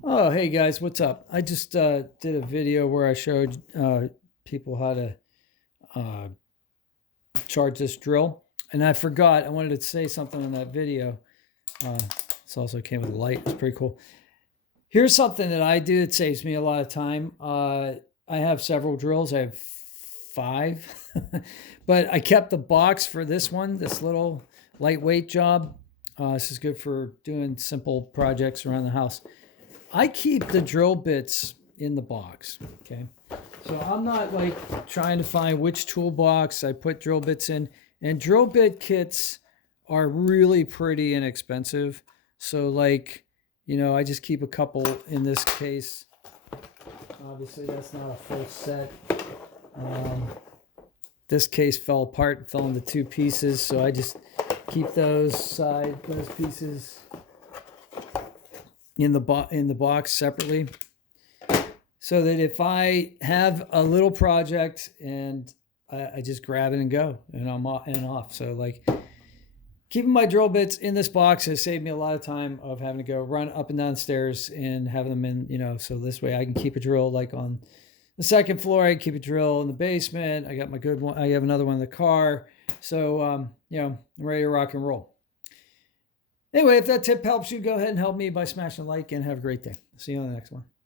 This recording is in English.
Oh, hey guys, what's up? I just did a video where I showed people how to uh, charge this drill, and I forgot. I wanted to say something in that video. This also came with a light. It's pretty cool. Here's something that I do that saves me a lot of time. I have several drills. I have five, but I kept the box for this one, this little lightweight job. This is good for doing simple projects around the house. I keep the drill bits in the box. Okay. So I'm not like trying to find which toolbox I put drill bits in. And drill bit kits are really pretty inexpensive. So, like, I just keep a couple in this case. Obviously, that's not a full set. Um, this case fell apart and fell into two pieces. So I just keep those pieces in the box separately, so that if I have a little project and I just grab it and go, and I'm off. So, like, keeping my drill bits in this box has saved me a lot of time of having to go run up and down stairs and having them in, so this way I can keep a drill like on the second floor. I keep a drill in the basement. I got my good one. I have another one in the car. So, I'm ready to rock and roll. Anyway, if that tip helps you, go ahead and help me by smashing a like, and have a great day. See you on the next one.